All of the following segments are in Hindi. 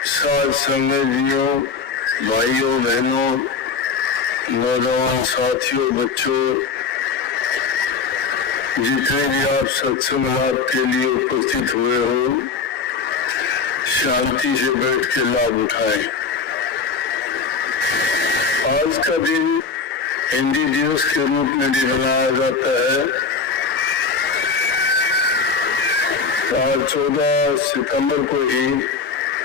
साथ संगतियों, भाइयों बहनों, नौजवान साथियों, बच्चों, जितने भी आप सत्संग लाभ के लिए उपस्थित हुए हो, शांति से बैठ के लाभ उठाएं। आज का दिन हिंदी दिवस के रूप में भी मनाया जाता है। आज 14 सितंबर को ही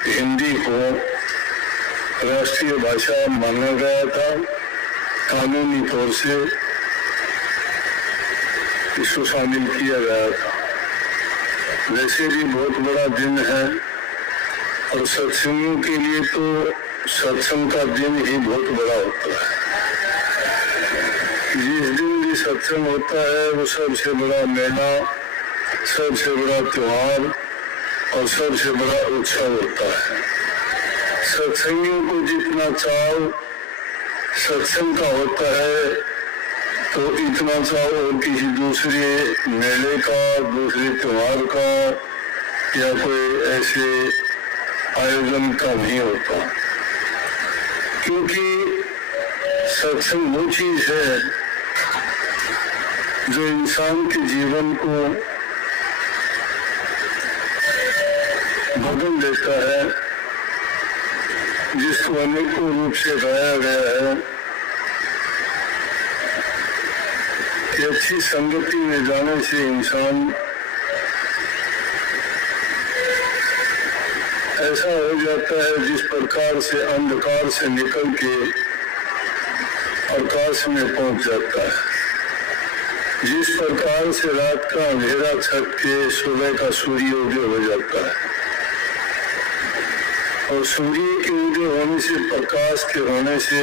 हिंदी को राष्ट्रीय भाषा माना गया था। कानूनी तौर से इसको शामिल किया गया था। वैसे भी बहुत बड़ा दिन है और सत्संगों के लिए तो सत्संग का दिन ही बहुत बड़ा होता है। जिस दिन भी सत्संग होता है वो सबसे बड़ा मेला, सबसे बड़ा त्योहार और सबसे बड़ा उत्सव होता है। सत्संगियों को जितना चाव सत्संग का होता है तो इतना चाव और किसी दूसरे मेले का, दूसरे त्योहार का या कोई ऐसे आयोजन का नहीं होता। क्योंकि सत्संग वो चीज है जो इंसान के जीवन को बदल देता है, जिसको अनेकों रूप से गाया गया है कि अच्छी संगति में जाने से इंसान ऐसा हो जाता है जिस प्रकार से अंधकार से निकल के प्रकाश में पहुंच जाता है। जिस प्रकार से रात का अंधेरा छट के सुबह का सूर्योदय हो जाता है और सूर्य के उदय होने से, प्रकाश के होने से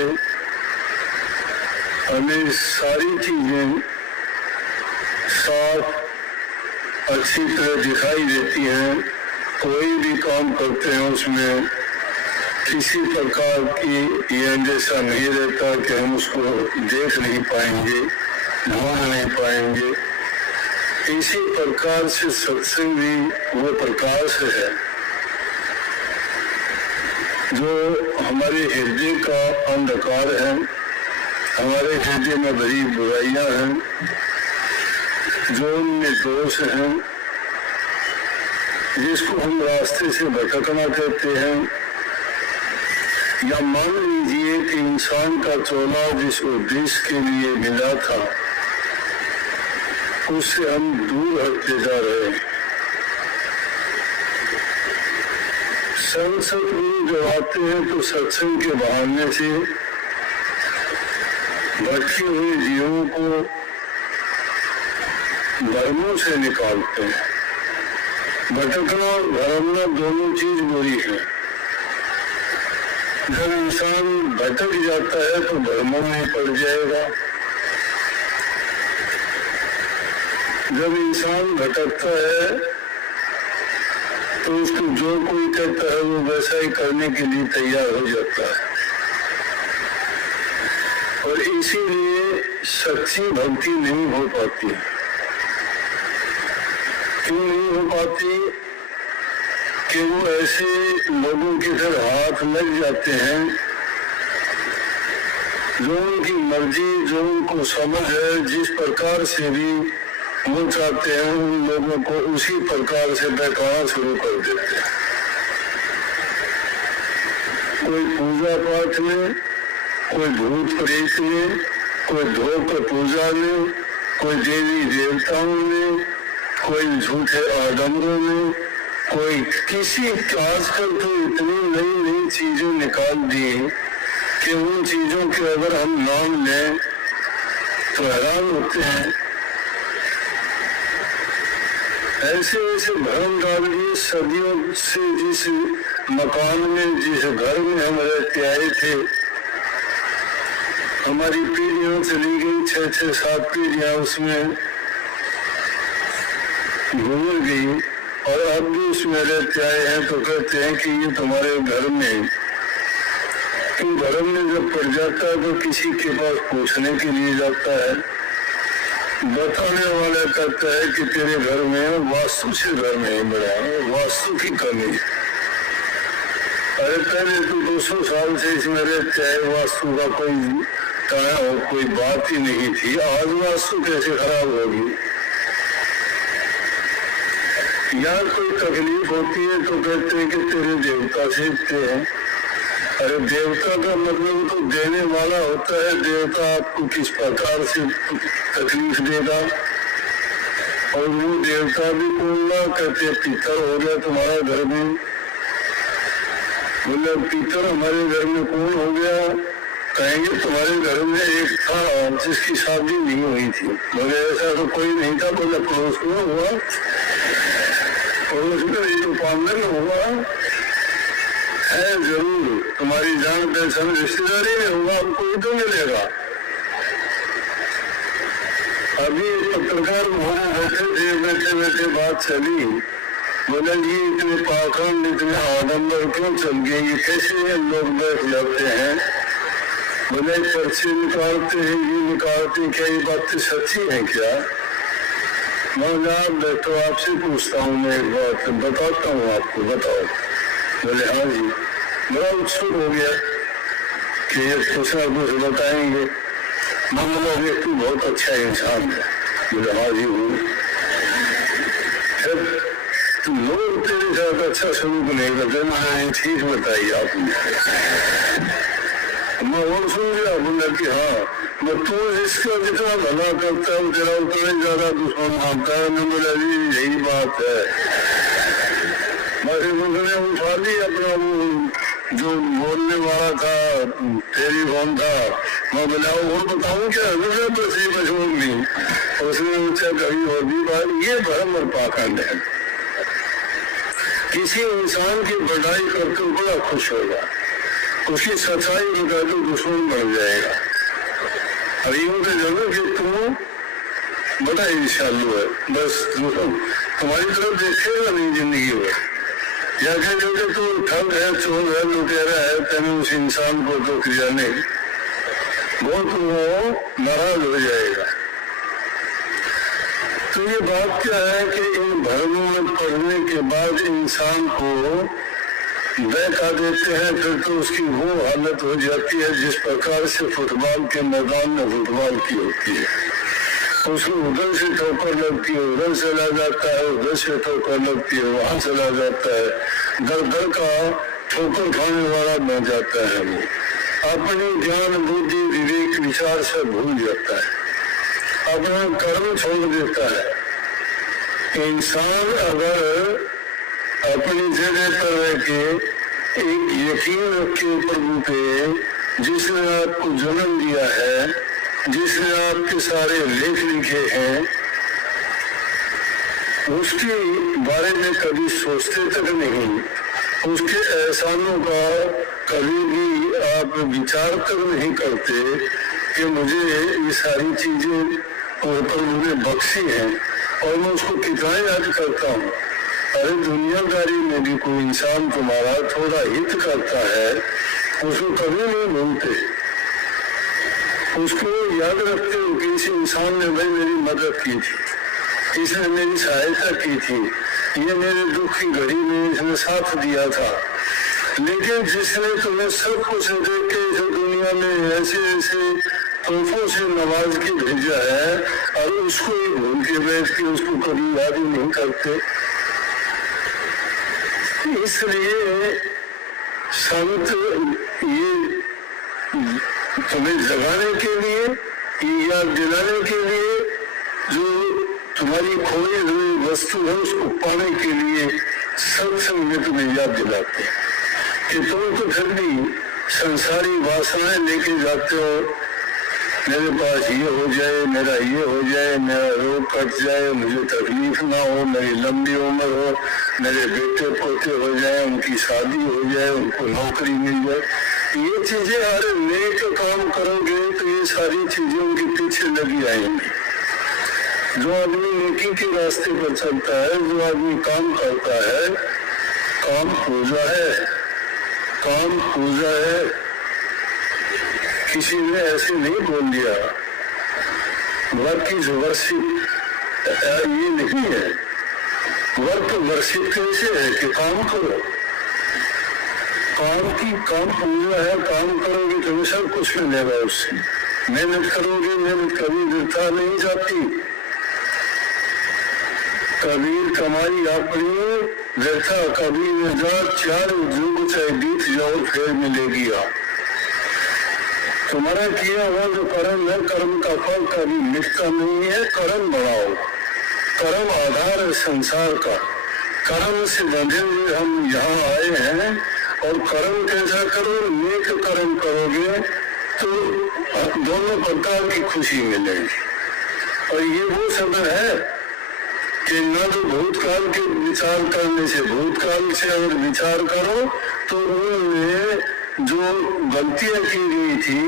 हमें सारी चीजें साफ अच्छी तरह दिखाई देती हैं। कोई भी काम करते हैं उसमें किसी प्रकार की ये जैसा नहीं रहता कि हम उसको देख नहीं पाएंगे, ढूंढ नहीं पाएंगे। इसी प्रकार से सत्संग भी वो प्रकाश है जो हमारे हृदय का अंधकार है, हमारे हृदय में भरी बुराइयां हैं, जो उनमें दोष हैं, जिसको हम रास्ते से भटकना कहते हैं। या मान लीजिए कि इंसान का चोला जिस उद्देश्य के लिए मिला था उससे हम दूर हटते जा रहे हैं। सत्संग जो आते हैं तो सत्संग के बहाने से भटके हुए जीवों को धर्मों से निकालते हैं। भटकना और भटकना दोनों चीज बुरी है। जब इंसान भटक जाता है तो धर्मों में पड़ जाएगा। जब इंसान भटकता है तो उसको जो कोई कहता है वो वैसा ही करने के लिए तैयार हो जाता है। और इसीलिए सच्ची भक्ति नहीं हो पाती। क्यों नहीं हो पाती? कि वो ऐसे लोगों के घर हाथ लग जाते हैं जो उनकी मर्जी, जो उनको समझ है, जिस प्रकार से भी वो चाहते हैं उन लोगों को उसी प्रकार से बहकाना शुरू कर देते हैं। कोई पूजा पाठ में, कोई भूत प्रेत में, कोई धोख पूजा में, कोई देवी देवताओं में, कोई झूठे आडम्बरों में, कोई किसी। आजकल तो इतनी नई नई चीजें निकाल दी कि उन चीजों के अगर हम नाम लें तो हैरान होते हैं। ऐसे ऐसे भ्रम डाल दिए सदियों से। जिस मकान में, जिस घर में हम रहते आए थे, हमारी पीढ़ियों चली गई, 6-7 पीढ़ियां उसमें गुजर गई और अब भी उसमें रहते आए हैं तो कहते हैं कि ये तुम्हारे घर में। तो घर में जब पड़ जाता है तो किसी के पास पूछने के लिए जाता है। बताने वाला कहता है कि तेरे घर में वास्तु से घर नहीं बना, वास्तु की कमी है। अरे पहले तो 200 साल से इसमें रहते हैं, वास्तु का कोई कोई बात ही नहीं थी, आज वास्तु कैसे खराब होगी? यहाँ कोई तकलीफ होती है तो कहते हैं कि तेरे देवता सीखते हैं। अरे देवता का मतलब तो देने वाला होता है, देवता आपको किस प्रकार से तकलीफ देगा? और वो देवता भी कौन ना कहते पितर हो गया तुम्हारा घर में, बोले पितर हमारे घर में कौन हो गया? कहेंगे तुम्हारे घर में एक था जिसकी शादी नहीं हुई थी। बोले ऐसा तो कोई नहीं था। बोले पड़ोस में हुआ, पड़ोस में ये तो पांगल हुआ है, जरूर तुम्हारी जान पहचान रिश्तेदारी में होगा, आपको ही तो मिलेगा। अभी पत्रकार वहां बैठे थे, बैठे बैठे बात चली, बोले जी इतने पाखंड इतने आडम्बर क्यों चल गए, ये कैसे लोग बैठ जाते हैं? बोले पर्चे निकालते हैं, ये निकालते, क्या ये बात सच्ची है क्या? मैं बैठो आपसे पूछता हूँ, मैं एक बात बताता हूँ आपको, बताओ। बोले हाँ जी। बड़ा उत्सुक हो गया कि ये कुछ ना कुछ बताएंगे। बोला व्यक्ति बहुत अच्छा इंसान है। बोले हाँ जी हूँ। तो लोग तेरे साथ अच्छा सलूक नहीं करते। मैं ठीक बताइए आपने। मैं और सुन गया, बोला कि हाँ मैं तू जिसका जितना भला करता है तेरा उतना ही ज्यादा दुश्मन मानता है। मैं बोला जी यही बात है। मेरे उसने उठा ली अपना वो जो बोलने वाला था, तेरी कौन था? मैं बोला और बताऊँ क्या? बस ये मशहूर नहीं। उसने मुझसे कभी और भी बात, ये भ्रम और पाखंड है। किसी इंसान की बढ़ाई करके बड़ा खुश होगा, उसकी सच्चाई बता तो दुश्मन बन जाएगा। अब यूं तो जानो कि तुम बड़ा ईर्ष्यालु है, बस तुम्हारी तरफ देखेगा नहीं जिंदगी में। या कह तू ठग है, चोर है, लुटेरा है, तेने उस इंसान को तो किया नहीं, बहुत वो नाराज हो जाएगा। तो ये बात क्या है कि इन भ्रमों में पढ़ने के बाद इंसान को बहका देते हैं, फिर तो उसकी वो हालत हो जाती है जिस प्रकार से फुटबॉल के मैदान में फुटबॉल की होती है। उसको उधर से ठोकर लगती है, उधर चला जाता है, उधर से ठोकर लगती है, वहां चला जाता है, दर दर का ठोकर खाने वाला बन जाता है। वो अपनी ज्ञान बुद्धि विवेक विचार से भूल जाता है, अपना कर्म छोड़ देता है। इंसान अगर अपनी जगह पर रह के एक यकीन रखे प्रभु पे, जिसने आपको जन्म दिया है, जिसने आपके सारे लेख लिखे हैं, उसके बारे में कभी सोचते तक नहीं, उसके एहसानों का कभी भी आप विचार तक नहीं करते कि मुझे ये सारी चीजें प्रभु ने बख्शी हैं और मैं उसको कितना याद करता हूँ। अरे दुनियादारी में भी कोई इंसान तुम्हारा थोड़ा हित करता है, उसको कभी नहीं भूलते, उसको याद रखते हो कि इस इंसान ने भाई मेरी मदद की थी, इसने मेरी सहायता की थी, ये मेरे दुख की घड़ी में इसने साथ दिया था। लेकिन जिसने तुम्हें सब कुछ देख के इस दुनिया में ऐसे ऐसे तोहफों से नवाज के भेजा है और उसको ही भूल के बैठ के उसको कभी याद ही नहीं करते। इसलिए संत ये तुम्हें जगाने के लिए, याद दिलाने के लिए, जो तुम्हारी खोई हुई वस्तु है उसको पाने के लिए सत्संग में तुम्हें याद दिलाते हैं कि तुम तो फिर भी संसारी वासनाएं लेके जाते हो। मेरे पास ये हो जाए, मेरा ये हो जाए, मेरा रोग कट जाए, मुझे तकलीफ ना हो, मेरी लंबी उम्र हो, मेरे बेटे पोते हो जाए, उनकी शादी हो जाए, उनको नौकरी मिल जाए। ये चीजें हर नेक काम करोगे तो ये सारी चीजें उनके पीछे लगी आएंगी। जो आदमी नेकी के रास्ते पर चलता है, जो आदमी काम करता है, काम पूजा है, काम पूजा है। किसी ने ऐसे नहीं बोल दिया वर्क इज वर्शिप, ये नहीं है। वर्क वर्शिप कैसे है कि काम करो, काम पूरा है, काम करोगे तो सब कुछ मिलेगा उससे। मेहनत करोगे, मेहनत कभी वृथा नहीं जाती। कबीर कमाई अपनी व्यथा कभी न जा, चार युग चाहे बीत जाओ फिर मिलेगी आप। तुम्हारा किया हुआ जो कर्म है, कर्म का फल कभी मिटता नहीं है। कर्म बढ़ाओ, कर्म आधार है संसार का। कर्म से बंधे हुए हम यहाँ आए हैं और कर्म कैसा करो, नेक कर्म करोगे तो दोनों प्रकार की खुशी मिलेगी। और ये वो समय है कि न तो भूतकाल के विचार करने से, भूतकाल से अगर विचार करो तो उनमें जो गलतियां की गई थी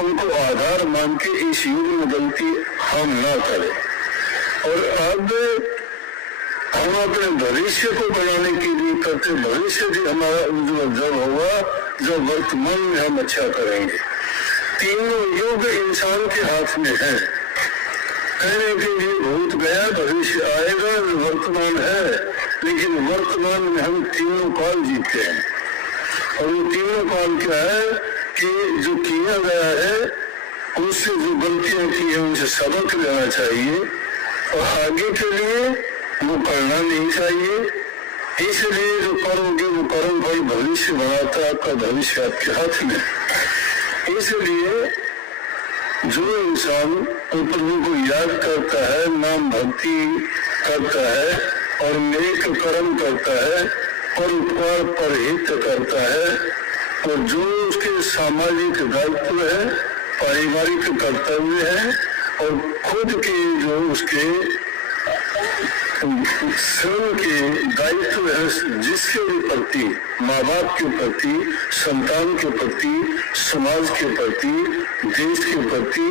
उनको आधार मान के इस युग में गलती हम ना करें। और अब हम अपने भविष्य को बनाने के लिए करते, भविष्य भी हमारा उज्जवल जब होगा जब वर्तमान में हम अच्छा करेंगे। तीनों युग इंसान के हाथ में है। कहने के लिए भूत गया, भविष्य आएगा, वर्तमान है, लेकिन वर्तमान में हम तीनों काल जीते हैं। और वो तीनों काल क्या है कि जो किया गया है उससे जो गलतियां की है उनसे सबक लेना चाहिए और आगे के लिए वो करना नहीं चाहिए। इसलिए जो करोगे वो कर्म फल भविष्य बनाता है, आपका भविष्य आपके हाथ में। इसलिए जो इंसान प्रभु को याद करता है, नाम भक्ति करता है और नेक कर्म करता है, परोपकार परहित करता है, और जो उसके सामाजिक दायित्व है, पारिवारिक कर्तव्य है और खुद के जो उसके स्वयं के दायित्व है, जिसके भी प्रति, माँ बाप के प्रति, संतान के प्रति, समाज के प्रति, देश के प्रति,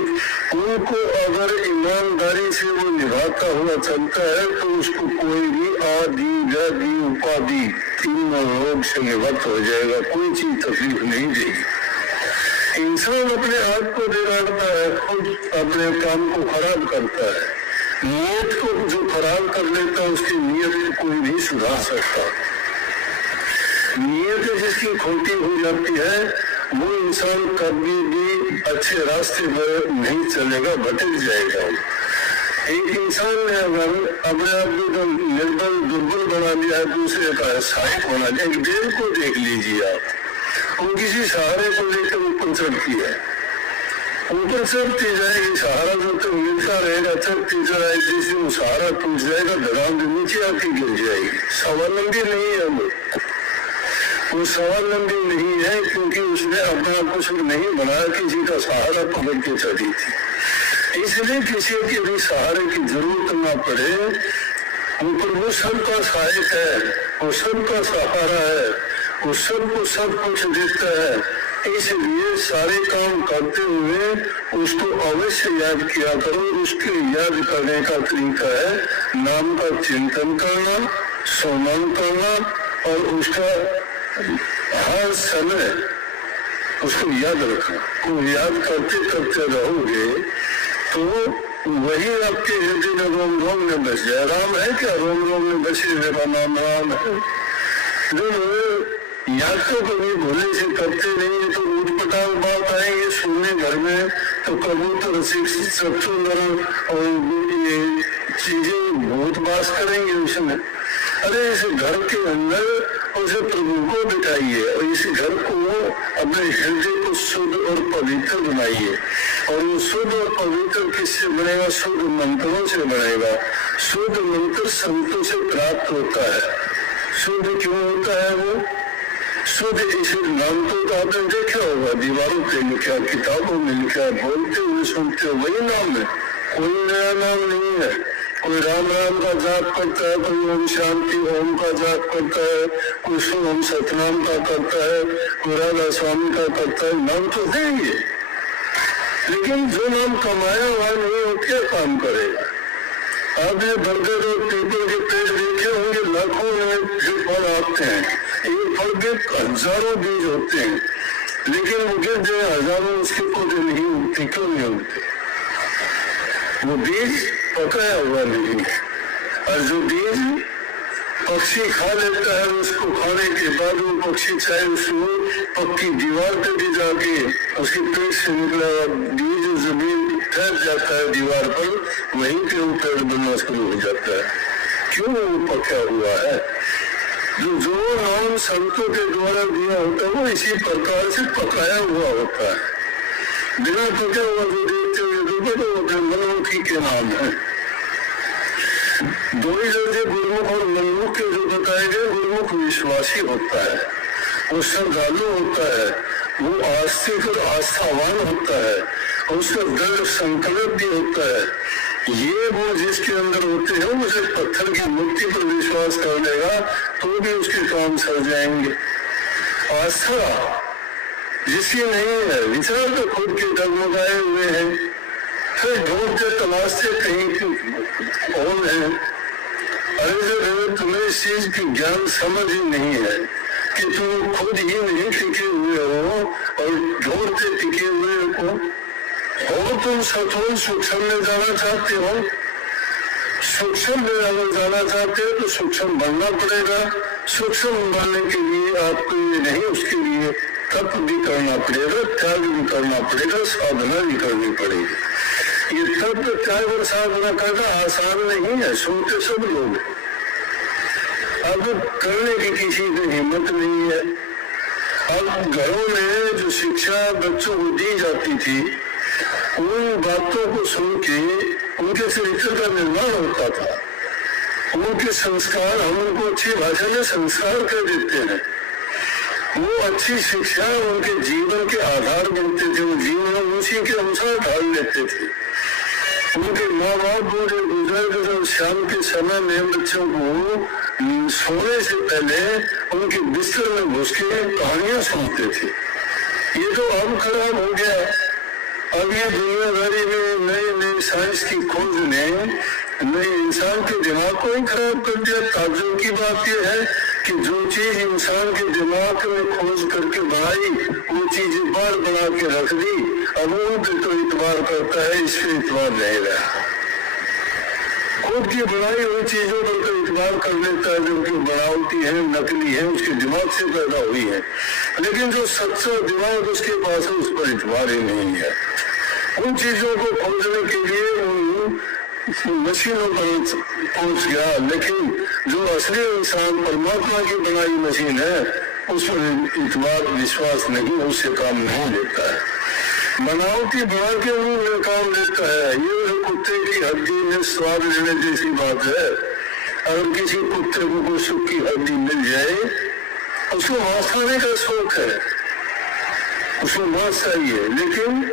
उनको अगर ईमानदारी से वो निभाता हुआ चलता है तो उसको कोई भी आदि व्याधि उपाधि तीनों रोग से निवृत्त हो जाएगा, कोई चीज तकलीफ नहीं देगी। इंसान अपने आप को बिगाड़ता है, खुद अपने काम को खराब करता है। नियत को जो खराब कर लेता है उसकी नियत को कोई नहीं सुधार सकता। नियत जिसकी खोटी हो जाती है वो इंसान कभी भी अच्छे रास्ते पर नहीं चलेगा, भटक जाएगा। एक इंसान ने अगर अपने आप को निर्बल दुर्बल बना लिया है, दूसरे का सहायक बना लिया। एक देव को देख लीजिए आप, वो किसी सहारे को लेकर ऊपर चढ़ती है, ऊपर चढ़ती जाएगी, सहारा जो तो मिलता रहेगा, चढ़ती जाएगी, जिससे वो सहारा टूट जाएगा, धराम के नीचे आके गिर जाएगी। स्वावलंबी नहीं है वो स्वावलंबी नहीं है क्योंकि उसने अपना कुछ नहीं बनाया, किसी का सहारा पकड़ के चढ़ी थी। इसलिए किसी के भी सहारे की जरूरत ना पड़े, वो प्रभु सबका सहायक है, वो सबका सहारा है, वो सबको सब कुछ देता है। इसलिए सारे काम करते हुए उसको अवश्य याद किया करो। उसके याद करने का तरीका है नाम का चिंतन करना, स्मरण करना और उसका हर समय उसको याद रखना। वो याद करते करते रहोगे तो वही आपके हृदय में रोम रोम में बस जाए। राम है क्या? रोम रोम में बसे हुए का नाम राम है। जो याद तो कभी भोले से करते नहीं है तो उठपटांग बात आएंगे सुनने घर में तो कबूतर और ये चीजें बहुत बास करेंगे उसमें। अरे इस घर के अंदर उसे प्रभु को बिठाइए और इस घर को अपने हृदय को शुद्ध और पवित्र बनाइए। और वो शुद्ध और पवित्र किससे बनेगा? शुद्ध मंत्रों से बनेगा। शुद्ध मंत्र संतों से प्राप्त होता है। शुद्ध क्यों होता है? वो शुद्ध ईश्वर नाम तो आपने देखा होगा, दीवारों पे लिखा, किताबों में लिखा, बोलते हुए सुनते वही नाम है, कोई नया नाम नहीं है। कोई राम राम का जाप करता है, कोई ओम शांति ओम का जाप करता है, कोई ओम सतनाम का करता है, कोई राधा स्वामी का करता है। नाम तो है ये, लेकिन जो नाम कमाया हुआ नहीं वो क्या काम करेगा? आपने बरगद और पीपल के पेड़ देखे होंगे, लाखों में फल आते हैं, एक फल के हजारों बीज होते हैं, लेकिन वो गिर जाए हजारों उसके पौधे नहीं उगते। क्यों नहीं उगते? वो बीज पकाया हुआ नहीं है। और जो बीज पक्षी खा लेता है, उसको खाने के बाद वो पक्षी चाहे उसको पक्की दीवार पे भी जाके उसके पेट से निकला बीज जमीन ठहर जाता है दीवार पर, वहीं पे वो पेड़ बनना शुरू हो जाता है। क्यों? वो पका हुआ है। जो नाम संतों के द्वारा दिया होता है वो इसी प्रकार से पकाया हुआ होता है। बिना पका हुआ जो देते हुए तो मनमुखी के नाम है। दो ही दर्जे गुरुमुख और मनमुख के जो बताए गए, गुरुमुख विश्वासी होता है, वो श्रद्धालु होता है, वो आस्तिक और आस्थावान होता है, उसका दृढ़ संकल्प भी होता है। ये वो जिसके अंदर होते हैं, उसे पत्थर की मूर्ति पर विश्वास कर लेगा तो भी उसके काम सर जाएंगे। आस्था जिसकी नहीं है, विचार तो खुद के डगमगाए हुए हैं, फिर ढूंढते तलाशते कहीं और है। अरे जब तुम्हें इस चीज की ज्ञान समझ ही नहीं है कि तुम खुद ही नहीं टिके हुए हो और ढूंढते टिके हुए को, और तुम सतों सूक्ष्म में जाना चाहते हो, सूक्ष्म में अगर जाना चाहते हो तो सूक्ष्म बनना पड़ेगा। सूक्ष्म बनने के लिए आपको ये नहीं, उसके लिए तप भी करना पड़ेगा, त्याग भी करना पड़ेगा, साधना भी करनी पड़ेगी। ये तप त्याग और साधना करना आसान नहीं है, सुनते सब लोग, अब करने की किसी को हिम्मत नहीं है। अब घरों में जो शिक्षा बच्चों को दी जाती थी, उन बातों को सुन के उनके चरित्र का निर्माण होता था, उनके संस्कार, हम उनको अच्छी भाषा में संस्कार कर देते हैं। वो अच्छी शिक्षा उनके जीवन के आधार बनते थे, वो जीवन उसी के अनुसार ढाल लेते थे। उनके माँ बाप बूढ़े बुजुर्ग जब शाम के समय में बच्चों को सोने से पहले उनके बिस्तर में घुस के कहानियां सुनाते थे। ये तो अब खराब हो गया। अब ये दुनियादारी में नई नई साइंस की खोज ने नए इंसान के दिमाग को ही खराब कर दिया। ताज्जुब की बात यह है कि जो चीज इंसान के दिमाग में खोज करके बनाई, वो चीज बार बना के रख दी। अब उन पे तो इतबार करता है, इस पे इतबार नहीं रहा। खुद की बनाई हुई चीजों पर तो इतबार कर लेता है जो कि बनावटी है, नकली है, उसके दिमाग से पैदा हुई है। लेकिन जो सच्चा दिमाग उसके पास है, उस पर इतबार ही नहीं है। उन चीजों को खोजने के लिए मशीनों पर पहुंच गया, लेकिन जो असली इंसान परमात्मा की बनाई मशीन है, उस पर इतबार विश्वास नहीं, उससे काम नहीं लेता है। बनावटी बना के वो काम लेता है। ये कुत्ते की हड्डी में स्वाद लेने जैसी बात है। अगर किसी कुत्ते को कोई सूखी हड्डी मिल जाए, उसको मांस खाने का शौक है, उसको मांस चाहिए, लेकिन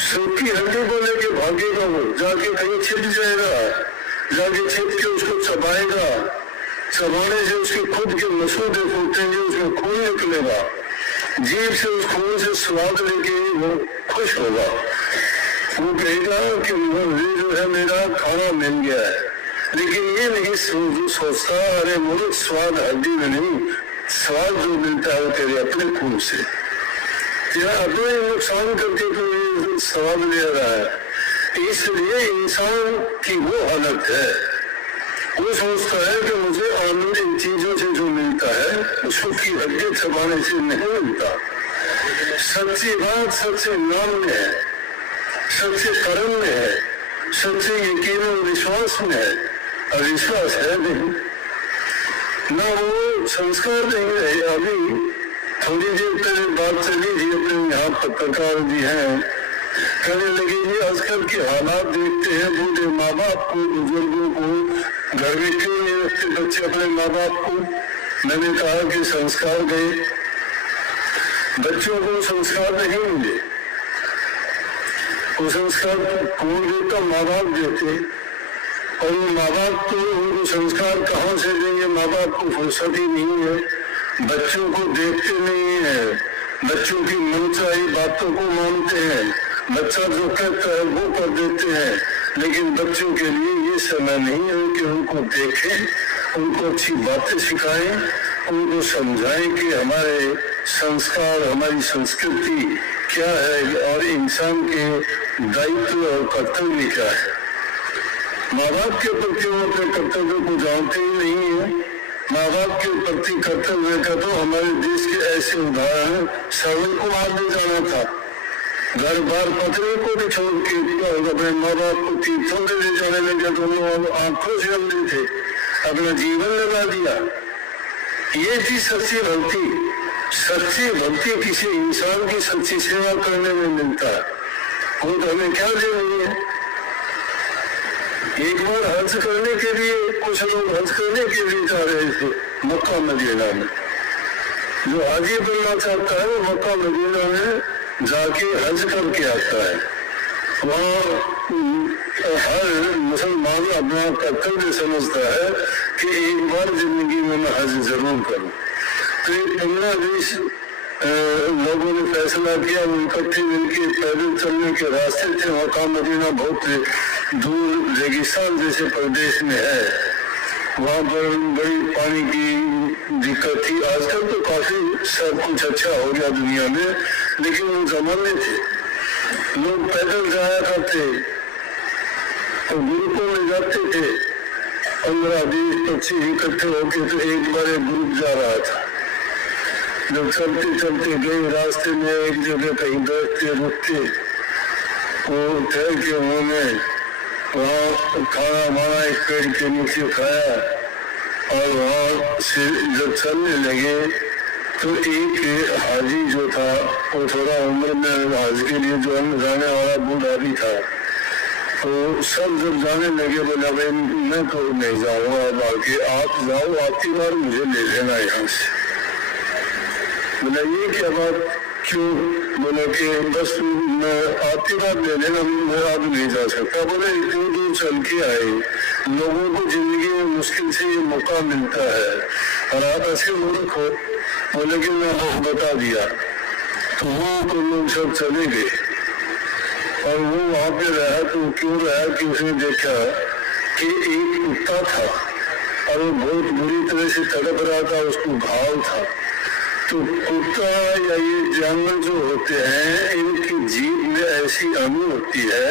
सूखी हड्डी को लेके भागेगा, वो जाके कहीं छिप जाएगा, जाके छिप के उसको चबाएगा, चबाने से उसके खुद के मसूदे फूटेंगे, उसमें खून निकलेगा, जीभ से उस खून से स्वाद लेके वो खुश होगा। वो कहेगा कि मुझे जो है मेरा खाना मिल गया है। लेकिन ये नहीं सोचता, अरे मुझे स्वाद हड्डी में नहीं, स्वाद जो मिलता है वो तेरे अपने खून से, तेरा अपने नुकसान करके तो ये स्वाद ले रहा है। इसलिए इंसान की वो हालत है, वो सोचता है कि मुझे आनंद इन चीजों से जो मिलता है, उसको की हड्डी चबाने से नहीं मिलता। सच्ची बात सच्चे नाम में है, सच्चे कर्म में है, सच्चे यकीन और विश्वास में है। अविश्वास है नहीं, ना वो संस्कार नहीं है। अभी थोड़ी देर पहले बात चली थी, अपने यहाँ पत्रकार भी हैं, कहने लगे जी आजकल के हालात देखते हैं, बूढ़े माँ बाप को, बुजुर्गों को घर में क्यों नहीं रखते बच्चे अपने माँ बाप को। मैंने कहा कि संस्कार गए, बच्चों को संस्कार नहीं मिले। वो संस्कार कौन देता? माँ बाप देते। और माँ बाप को उनको संस्कार कहाँ से देंगे? माँ बाप को फुर्सत ही नहीं है, बच्चों को देखते नहीं है, बच्चों की मनचाही बातों को मानते हैं, बच्चा जो कहता है वो कर देते हैं। लेकिन बच्चों के लिए ये समय नहीं है कि उनको देखें, उनको अच्छी बातें सिखाएं, उनको समझाएं कि हमारे संस्कार, हमारी संस्कृति क्या है और इंसान के दायित्व और कर्तव्य क्या है। माँ बाप के प्रति वो अपने कर्तव्य को जानते ही नहीं है। माँ बाप के प्रति कर्तव्य का तो हमारे देश के ऐसे उदाहरण, श्रवण कुमार ने जाना था, घर बार पत्नी को भी छोड़ के अपने माँ बाप को तीर्थों में ले जाने लगे, तो लोग आंखों से अंधे थे, अपना जीवन लगा दिया। ये थी सच्ची भक्ति। सच्ची भक्ति किसी इंसान की सच्ची सेवा करने में मिलता है। वो तो हमें क्या दे रही है। एक बार हज करने के लिए कुछ लोग हज करने के लिए जा रहे थे मक्का मदीना में। जो हाजी बनना चाहता है वो मक्का मदीना में जाके हज करके आता है। वहाँ हर मुसलमान अपना कर्तव्य समझता है कि एक बार जिंदगी में मैं हज जरूर करूँ। तो 15-20 लोगों ने फैसला किया, वो इकट्ठे मिलकर पैदल चलने के रास्ते थे। मक्का मदीना बहुत दूर रेगिस्तान जैसे प्रदेश में है, वहाँ पर बड़ी पानी की दिक्कत थी। आजकल तो काफी सब कुछ अच्छा हो गया दुनिया में, लेकिन वो जमाने थे लोग पैदल जाया करते तो ग्रुपों में जाते थे, 15-20-25 इकट्ठे होके। तो एक बार एक ग्रुप जा रहा था, जब चलते चलते गए रास्ते में एक जगह कहीं बैठते रुकते, वो ठहर के उन्होंने वहाँ खाना वाना एक पेड़ के नीचे खाया और वहाँ से जब चलने लगे तो एक हाजी जो था वो थोड़ा उम्र में हज के लिए जो जाने वाला बूढ़ा भी था। तो सब जब जाने लगे बोला भाई मैं तो नहीं जाऊँगा, अब आगे आप जाओ, आपकी बार मुझे ले लेना यहाँ से। बोला ये क्या बात, क्यों? बोला कि बस मैं आपकी बात ले लेना, मैं अब नहीं जा सकता। बोले इतनी दूर चल के आए, लोगों को जिंदगी में मुश्किल से ये मौका मिलता है और आप ऐसे मूर्ख हो। बोले कि मैं बता दिया। तो वो लोग सब चले गए और वो वहां पे रहा। तो क्यों रहा कि उसने देखा कि एक कुत्ता था और वो बहुत बुरी तरह से तड़प रहा था, उसको घाव था। तो कुत्ता या ये जानवर जो होते हैं, इनकी जीभ में ऐसी अणु होती है,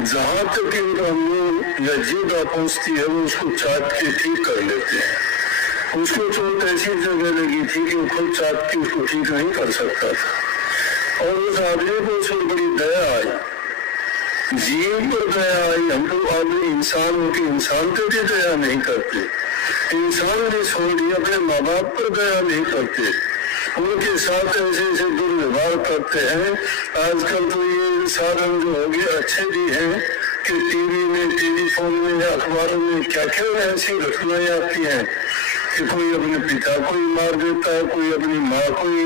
जहां तक इनका मुंह या जीभ पहुंचती है वो उसको चाट के ठीक कर लेते हैं। उसको चोट ऐसी जगह लगी थी कि वो खुद चाट के उसको ठीक नहीं कर सकता था। और उस आदमी को उसमें बड़ी दया आई, जीव पर दया आई। हम लोग आदमी इंसान होकर इंसान पर भी दया नहीं करते। इंसान ने छोड़ दिया, अपने माँ बाप पर दया नहीं करते, उनके साथ ऐसे ऐसे दुर्व्यवहार करते हैं। आजकल तो ये साधन जो हो गए अच्छे भी हैं कि टीवी में, टेलीफोन में या अखबारों में क्या क्या ऐसी घटनाएं आती हैं कि कोई अपने पिता को ही मार देता है, कोई अपनी माँ को ही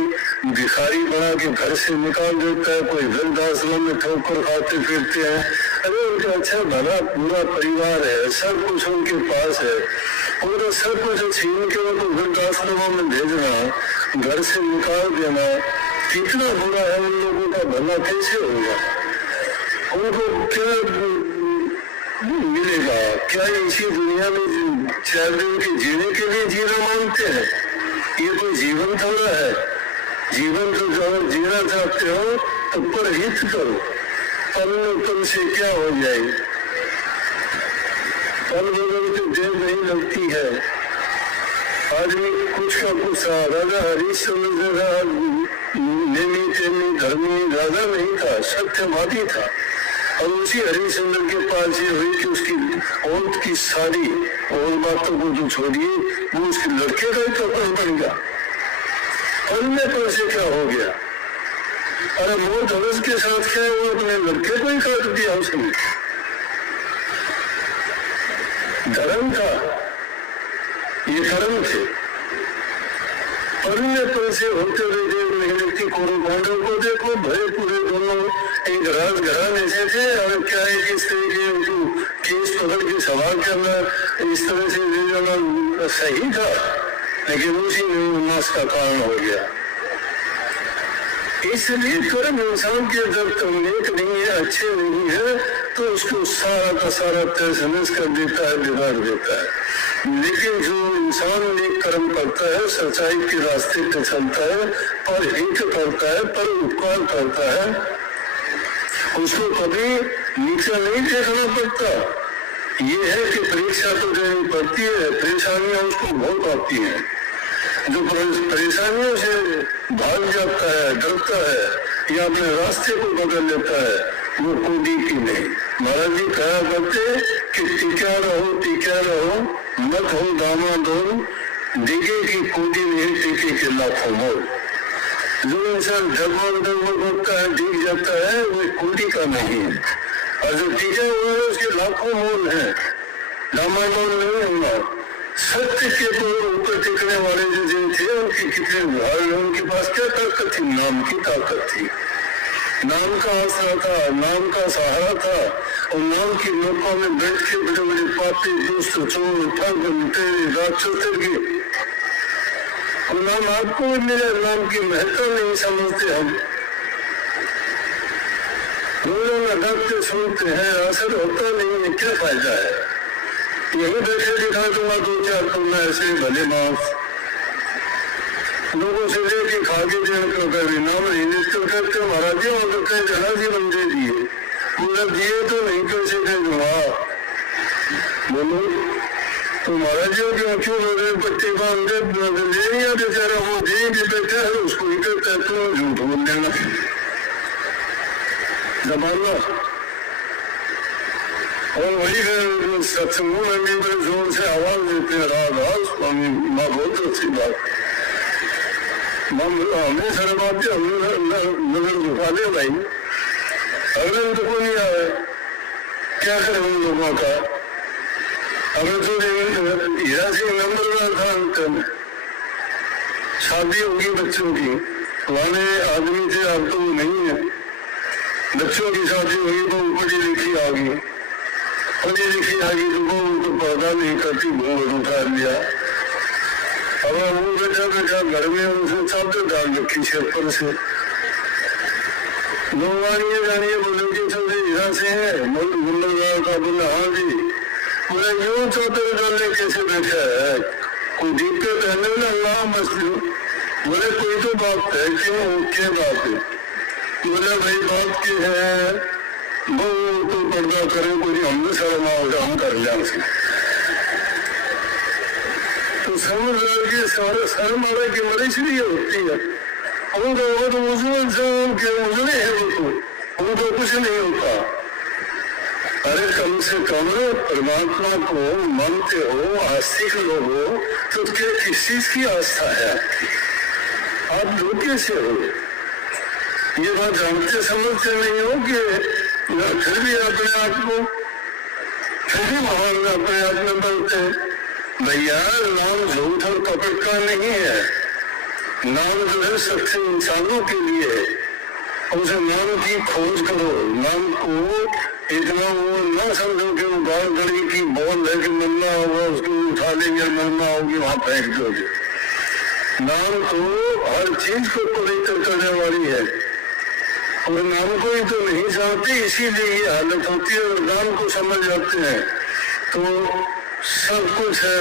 भिखारी बना के घर से निकाल देता है, कोई वृद्धाश्रम में ठोकर खाते फिरते हैं। अरे उनका अच्छा भला पूरा परिवार है, सब कुछ उनके पास है, पूरा सब कुछ छीन के उनको वृद्धाश्रमों में भेजना, घर से निकाल देना, कितना बुरा है। उन लोगों का भला कैसे होगा? उनको क्या मिलेगा? क्या इसी दुनिया में 4 दिन के जीने के लिए जीना मांगते हैं? ये कोई जीवन थोड़ा है। जीवन तो जब जीना चाहते हो तो परहित करो, पल से क्या हो जाए। पल बदलते देर नहीं लगती है। आदमी कुछ का कुछ राजा हरिश्चंद्र नेमी तेमी धर्मी राजा नहीं था, सत्यवादी था। और उसी हरिश्चंद्र के पास ये हुई कि उसकी औरत की सारी और बातों को जो छोड़िए, वो उसके लड़के का ही कपड़ा बन गया। पढ़ने पर से क्या हो गया? अरे वो धनुष के साथ क्या है, वो अपने लड़के को ही काट दिया उसने। धर्म था, ये कर्म थे। पढ़ने पर से होते हुए देव मेहनती कौरव को देखो, भरे पूरे दोनों एक राजघराने से थे। और क्या है कि इस तरह के उनको केस पकड़ के सवाल करना, इस तरह से ले जाना सही था, लेकिन उसी में उन्नास का कारण हो गया। इसलिए कर्म इंसान के जब नेक नहीं है, अच्छे नहीं है, तो उसको सारा का सारा तहस नहस कर देता है, बिगाड़ देता है। लेकिन जो इंसान नेक कर्म करता है, सच्चाई के रास्ते पे चलता है, पर हित करता है, पर उपकार करता है, उसको कभी नीचे नहीं देखना पड़ता। ये है कि परीक्षा तो देनी पड़ती है, परेशानियां उसको बहुत आती हैं। जो परेशानियों से भाग जाता है, डरता है या अपने रास्ते को बदल लेता है, वो कूदी की नहीं। महाराज जी कहा करते कि टिका रहो मत हो दामादोल, दिगे की कूदी नहीं टिके के लाखों मोल। जो इंसान डगमग होता है, दिख जाता है, वो कूदी का नहीं है, और जो टिका हुआ है उसके लाखों मोल है, दामादोल नहीं होगा। सत्य के ऊपर टिकने वाले जो जिन थे उनकी कितने उदाहरण, उनके पास क्या ताकत थी? नाम की ताकत थी, नाम का आसरा था, नाम का सहारा था, और नाम की नौकों में बैठ के बड़े बड़े पापी दुष्ट चोर ठग लुटेरे राक्षस के नाम आपको मिला, नाम की महत्व नहीं समझते हम। रोजाना डरते सुनते हैं, असर होता नहीं है, क्या फायदा है? यही बैठे दिखा दूंगा दो चार तुमने ऐसे भले माफ लोगों से लेके खा के देने को कभी नाम नहीं तो करते महाराज जी और कहे जरा जी बंदे दिए, मतलब दिए तो नहीं कैसे दे दूंगा? बोलो तो महाराज जी क्यों क्यों बोल रहे? पट्टी बांध दे बेचारा, वो दे भी बैठा है, उसको ही कहता है तुम झूठ बोल देना दबाना। और वही है सत्संगों में भी बड़े जोर से आवाज देते हैं, राधा स्वामी माँ बहुत अच्छी बात, हमें शर्माते नजर झुका ले भाई, अगले तो को नहीं आया, क्या करें उन लोगों का? हमें तो हीरा सिंह नंबरदार था अंकल, शादी होगी बच्चों की, पुराने आदमी थे, अब तो नहीं है, बच्चों की शादी हुई तो पढ़ी लिखी आ गई, पढ़ी लिखी आ गई तो वो उनको पर्दा नहीं करती, घूंघट उठा लिया, अब वो बैठा घर में उनसे चादर डाल रखी सिर पर से, लोग आनिए जानिए बोले कि सबसे हीरा से है नंबरदार का, बोला हाँ जी, बोला यूं चादर डालने कैसे बैठा है, कोई दिक्कत है ना? अल्लाह मसलू, बोले कोई तो बात है, क्यों क्या बात है? बोले भाई बात की है, वो तो पर्दा करे, कोई हमने शर्मा होगा, हम कर लिया उसे, तो समझ के सारे शर्म आ रहा कि मरी इसलिए होती है, वो तो मुझे है, वो तो कुछ नहीं होता। अरे कम से कम परमात्मा को मानते हो, आस्तिक लोग हो, तो किस चीज की आस्था है आपकी? आप लोग कैसे हो? ये बात जानते समझते नहीं हो कि फिर भी अपने आप को, फिर भी माहौल में अपने आप में बनते हैं। भैया नाम झूठ और कपट का नहीं है, नाम जो है सच्चे इंसानों के लिए है, उस नाम की खोज करो, नाम को इतना वो न समझो कि वो गाल गड़ी की बॉल है कि मरना होगा उसको उठा लेंगे, मरना होगी वहां फेंक दोगे। नाम तो हर चीज को पवित्र करने वाली है, और नाम को ही तो नहीं जानते, इसीलिए ये हालत होती है। और नाम को समझ जाते हैं तो सब कुछ है,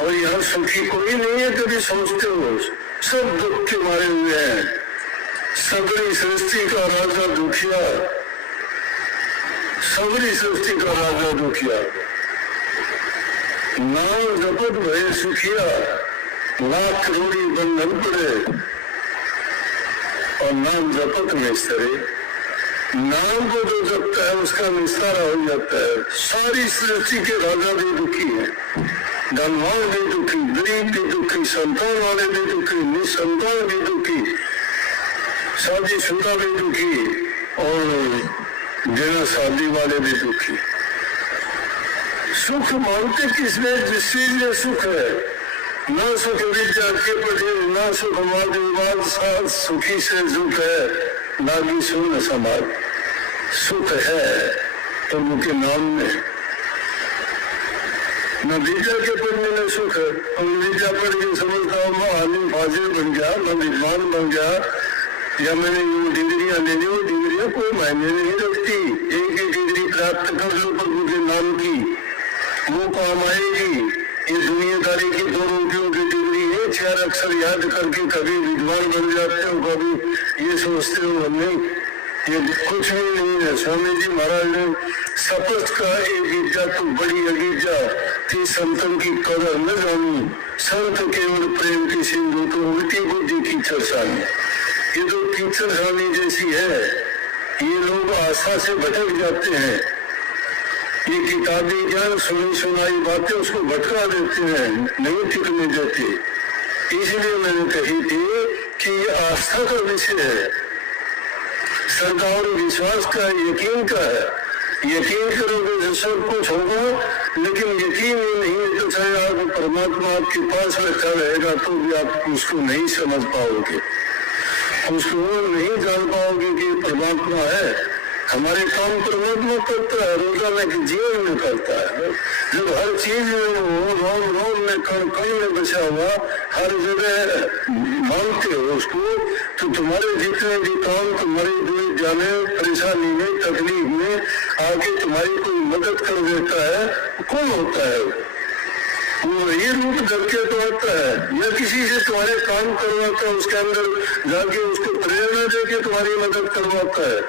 और यहाँ सुखी कोई नहीं है, कभी सोचते हो? सब दुख के मारे हुए हैं, सबरी सृष्टि का राजा दुखिया, सबरी सृष्टि का राजा दुखिया, नाम जपत भय सुखिया, लाख करोड़ी बंधन पड़े और नाम जपत में स्तरे। नाम को जो जपता है उसका निस्तारा हो जाता है। सारी सृष्टि के राजा भी दुखी है, धनवान भी दुखी, गरीब भी दुखी, संतान वाले भी दुखी, निसंतान भी दुखी, शादीशुदा भी दुखी, और बिना शादी वाले भी दुखी। सुख मानते किसमें? जिस चीज में सुख है, न सुख विद्या के पढ़े, न सुख वाद विवाद साथ, सुखी से सुख है नागी सुन समाज। सुख है प्रभु के नाम में, न विद्या के पढ़ने में सुख है, और विद्या पढ़ के समझता हूँ मैं आलिम फाजिल बन गया, मैं विद्वान बन गया, या मैंने वो डिग्रियां ले ली, वो डिग्रियां कोई मायने नहीं रखती। एक ही डिग्री प्राप्त कर लो प्रभु के नाम की, वो काम आएगी। ये दुनियादारी की 2 रुपयों की डिग्री है, 4 अक्षर याद करके कभी विद्वान बन जाते हो, कभी ये सोचते हो नहीं, ये कुछ भी नहीं है। स्वामी जी महाराज ने शपथ का एक इज्जा तो बड़ी अगिजा थी, संतन की कदर न जानी, संत केवल प्रेम की सिंधु तो उल्टी बुद्धि की चर्चानी। ये तो कीचड़ स्वामी जैसी है, ये लोग आशा से भटक जाते हैं, ये किताबी ज्ञान सुनी सुनाई बातें उसको भटका देते हैं, नहीं टिकने देते। इसलिए मैंने कही थी कि ये आस्था का विषय है, श्रद्धा और विश्वास का, यकीन का है। यकीन करोगे तो सब कुछ होगा, लेकिन यकीन ही नहीं है तो चाहे आप परमात्मा आपके पास बैठा रहेगा तो भी आप उसको नहीं समझ पाओगे, उसको नहीं जान पाओगे कि परमात्मा है। हमारे काम परमात्मा करता है, रोजाना के जीवन में करता है। जब हर चीज में वो रोम में कण कण में बचा हुआ हर जगह मानते हो उसको, तो तुम्हारे जितने भी काम तुम्हारी दूर जाने, परेशानी में, तकलीफ में आके तुम्हारी कोई मदद कर देता है, कौन होता है? वो ये रूप करके तो आता है, या किसी से तुम्हारे काम करवाता है, उसके अंदर जाके उसको प्रेरणा देके तुम्हारी मदद करवाता है।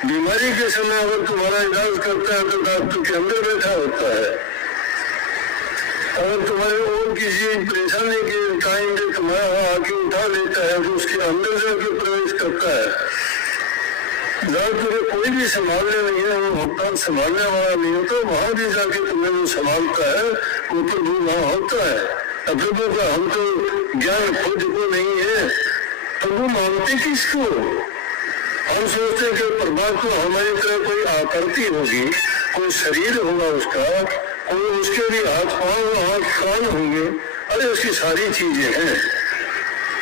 बीमारी के समय अगर तुम्हारा इलाज करता है तो डॉक्टर के अंदर बैठा होता है। अगर तुम्हारे और किसी परेशानी के टाइम में तुम्हारा आके उठा लेता है तो उसके अंदर जाके प्रवेश करता है। डॉक्टर कोई भी संभालने नहीं है, वो भगवान संभालने वाला नहीं होता, वहां भी जाके तुम्हें वो संभालता है, वो प्रभु वहां होता है। अब प्रभु का हम तो ज्ञान खुद को नहीं है, प्रभु मानते किसको? हम सोचते हैं कि परमात्मा हमारी तरह कोई आकृति होगी, कोई शरीर होगा उसका, कोई उसके भी हाथ पांव हाथ कान होंगे। अरे उसकी सारी चीजें हैं,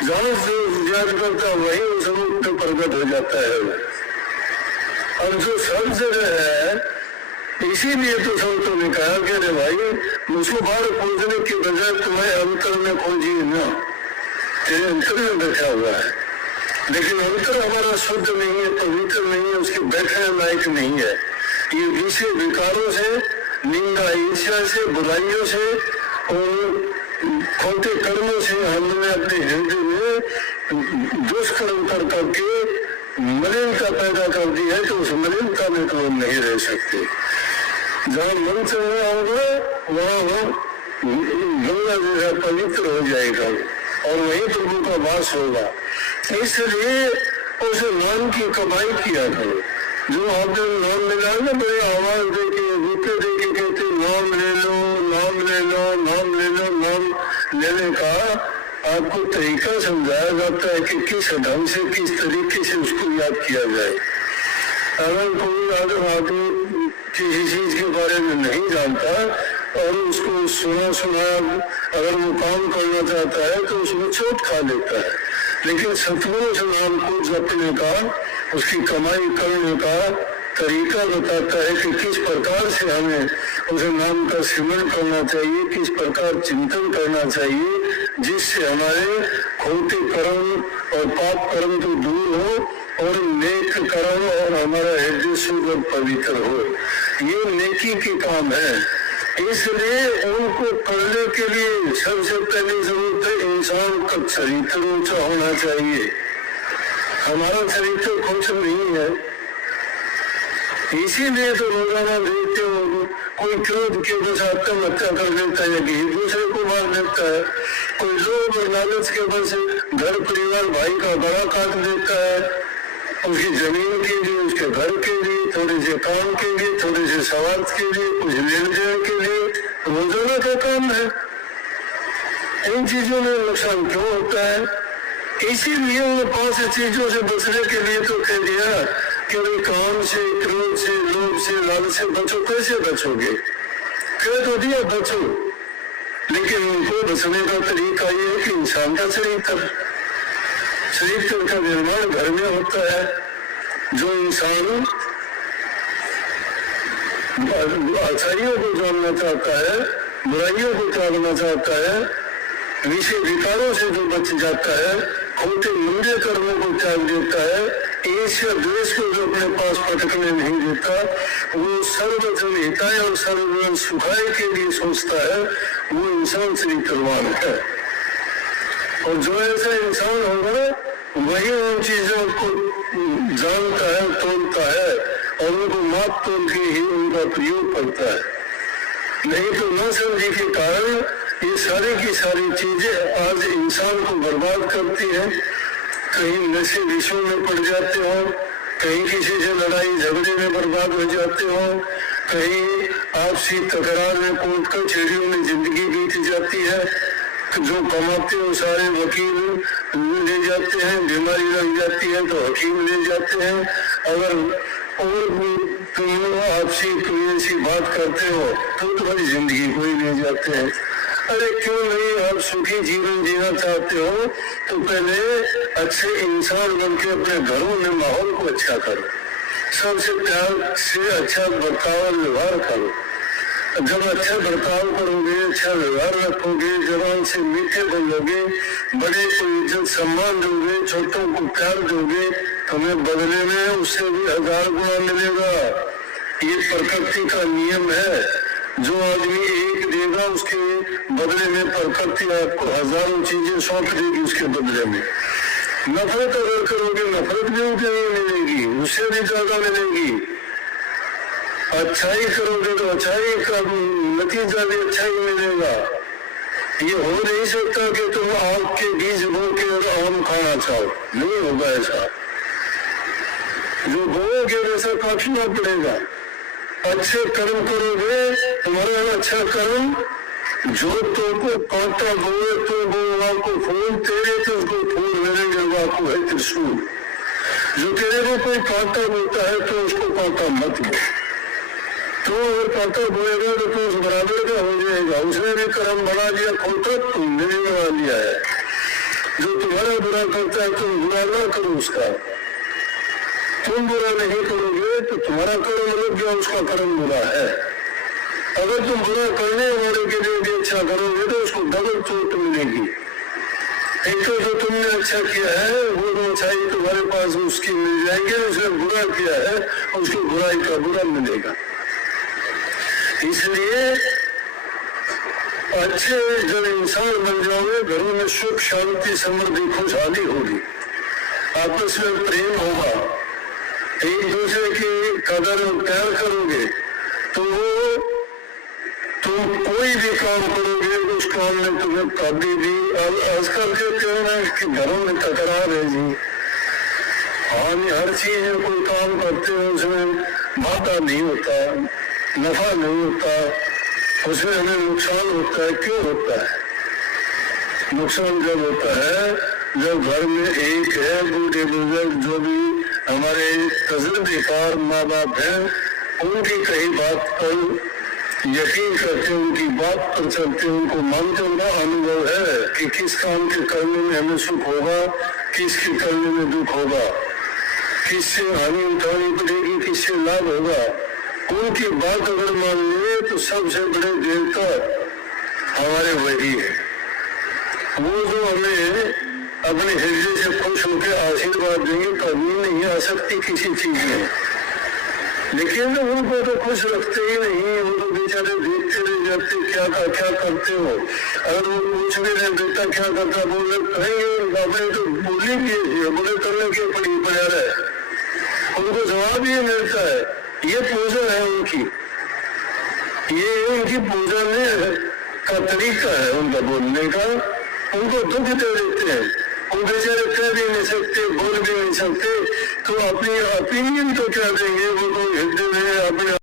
जहां जो याद करता वही उस रूप में प्रकट हो जाता है। अब जो सब जगह है, इसीलिए तो संतों ने कहा कि अरे भाई मुझको बाहर खोजने के बजाय तुम्हें अंतर में खोजिए ना, तेरे अंतर में बैठा हुआ है। लेकिन अंतर हमारा शुद्ध नहीं है, पवित्र नहीं है, उसके बैठने लायक नहीं है। ये विषय विकारों से, निंदा ईर्ष्या से, बुराइयों से और खोटे कर्मों से हमने अपने हृदय में दुष्कर्म कर करके मलिनता पैदा कर दी है, तो उस मलिनता में तो हम नहीं रह सकते। जहाँ मन चलना होगा वहाँ गंगा जैसा पवित्र हो जाएगा और वही प्रभु का वास होगा। इसलिए उसे नाम की कमाई किया करो। जो आपने नाम मिला ना, बड़े आवाज देके रूपे देके कहते नाम ले लो, नाम ले लो, नाम ले लो। नाम लेने का आपको तरीका समझाया जाता है कि किस ढंग से, किस तरीके से उसको याद किया जाए। अगर कोई आदमी किसी चीज के बारे में नहीं जानता और उसको सुनाया अगर वो काम करना चाहता है तो उसमें चोट खा लेता है। लेकिन सतगुरु से नाम को जपने का, उसकी कमाई करने का तरीका बताता है कि किस प्रकार से हमें उस नाम का सिमरन करना चाहिए, किस प्रकार चिंतन करना चाहिए, जिससे हमारे खोटे कर्म और पाप कर्म तो दूर हो और नेक कर्म और हमारा हृदय शुद्ध और पवित्र हो। ये नेकी के काम है। इसलिए उनको करने के लिए सबसे पहली जरूरत है इंसान का चरित्र ऊंचा होना चाहिए। हमारा चरित्र कुछ नहीं है, इसीलिए तो रोजाना देखते हो कोई क्रोध के बस आत्महत्या कर लेता है, कि दूसरे को मार देता है, कोई लोभ और लालच के बस घर परिवार भाई का बड़ा काट देता है, उसकी जमीन के लिए, उसके घर के लिए, थोड़े से काम के लिए, थोड़े से स्वार्थ के लिए, कुछ लेन देन के लिए, रोजाना का काम है। इन चीजों में नुकसान क्यों होता है? इसीलिए उन्हें 5 चीजों से बचने के लिए तो कह दिया कि भाई काम से, क्रोध से, लोभ से, लालच से बचो। कैसे बचोगे? कह तो दिया बचो, लेकिन उनको बचने का तरीका ये है कि इंसान का चरित्र का निर्माण घर में होता है। जो इंसान अच्छाइयों को जानना चाहता है, बुराइयों को त्यागना चाहता है, विषय विकारों से जो बच जाता है, खोटे मंदे कर्मों को त्याग देता है, ईर्ष्या द्वेष को जो अपने पास पटकने नहीं देता, वो सर्वजन हिताय और सर्वजन सुखाय के लिए सोचता है, वो इंसान चरित्रवान है। और जो ऐसा इंसान होगा वही उन चीजों को जानता है, तोलता है और उनको माप तोल के ही उनका प्रयोग करता है। नहीं तो न समझी के कारण ये सारी की सारी चीजें आज इंसान को बर्बाद करती है। कहीं नशे विषयों में पड़ जाते हो, कहीं किसी से लड़ाई झगड़े में बर्बाद हो जाते हो, कहीं आपसी तकरार में कोर्ट कचहरियों में जिंदगी बीत जाती है। जो कमाते हो सारे वकील ले जाते हैं, बीमारी लग जाती है तो हकीम ले जाते हैं। अगर और तुम आपसी कोई ऐसी बात करते हो तो तुम्हारी जिंदगी को ही ले जाते हैं। अरे क्यों नहीं, आप सुखी जीवन जीना चाहते हो तो पहले अच्छे इंसान बन के अपने घरों में माहौल को अच्छा करो, सबसे प्यार से अच्छा बर्ताव व्यवहार करो। जब अच्छा बर्ताव करोगे, अच्छा व्यवहार रखोगे, जवान से मीठे बोलोगे, बड़े को इज्जत सम्मान दोगे, छोटों को प्यार दोगे, तुम्हें बदले में उससे भी 1000 गुना मिलेगा। ये प्रकृति का नियम है। जो आदमी एक देगा उसके बदले में प्रकृति आपको 1000 चीजें सौंप देगी उसके बदले में। नफरत अगर करोगे नफरत भी उतनी मिलेगी, उससे भी ज्यादा मिलेगी। अच्छाई करोगे तो अच्छाई का नतीजा भी अच्छा ही मिलेगा। ये हो नहीं सकता कि तुम आग के बीज बो के और आम खाना चाहो, नहीं होगा ऐसा। जो बोओगे वैसा काटना पड़ेगा। अच्छे कर्म करोगे, तुम्हारा अच्छा कर्म जो तुमको कांटा बोए तो वो आपको फूल, तेरे तो उसको फूल मिलेंगे, वो आपको है त्रिशूल। जो तेरे को कोई कांटा बोलता है तो उसको कांटा मत बो। तो अगर कांटा बोएगा तो उस बराबर का हो जाएगा। उसने भी कर्म बना दिया, खोटा तुमने भी बना दिया है। जो तुम्हारा बुरा करता है तुम बुरा ना करो उसका। तुम बुरा नहीं करोगे तो तुम्हारा कर्म लग गया, उसका कर्म बुरा है। अगर तुम बुरा करने वाले के लिए भी अच्छा करोगे तो उसको डबल चोट मिलेगी। एक तो जो तुमने अच्छा किया है वो तो अच्छाई तुम्हारे पास उसकी मिल जाएगी, उसने बुरा किया है उसको बुराई का बुरा मिलेगा। इसलिए अच्छे जब इंसान बन जाओगे, घरों में सुख शांति समृद्धि खुशहाली होगी, आपस में प्रेम होगा, एक दूसरे की कदर और प्यार करोगे तो वो तुम कोई भी काम करोगे उस काम में तुम्हें कभी भी आजकल कहते हैं कि घरों में तकरार है जी। हाँ, हर चीज में कोई काम करते हो उसमें घाटा नहीं होता, नफा नहीं होता, उसमें हमें नुकसान होता है। क्यों होता है नुकसान? जब होता है जब घर में एक है बूढ़े बुजुर्ग जो भी हमारे तजुर्बेकार माँ बाप हैं, उनकी कई बात पर यकीन करते, उनकी बात पर चलते, उनको मानते हुआ अनुभव है कि किस काम के करने में हमें सुख होगा, किसके करने में दुख होगा, किससे हानि उठानी पड़ेगी, किससे लाभ होगा। उनकी बात अगर मान ले तो सबसे बड़े देवता हमारे वही है। वो जो हमें अपने हृदय से खुश होकर आशीर्वाद देंगे, कभी नहीं आ सकती किसी चीज में। लेकिन उनको तो खुश रखते ही नहीं, वो तो बेचारे देखते रह जाते क्या करते हो। अगर वो पूछ भी नहीं देता क्या करता, बोले कहेंगे आपने तो बोली की बोले करने के पड़ा रहे, उनको जवाब ही मिलता है। ये पूजा है उनकी, ये उनकी पूजा में का तरीका है उनका बोलने का। उनको दुख दे देते हैं, वो बेचारे कह भी नहीं सकते, बोल भी नहीं सकते, तो अपनी ओपिनियन तो क्या देंगे, वो तो हृदय में अपने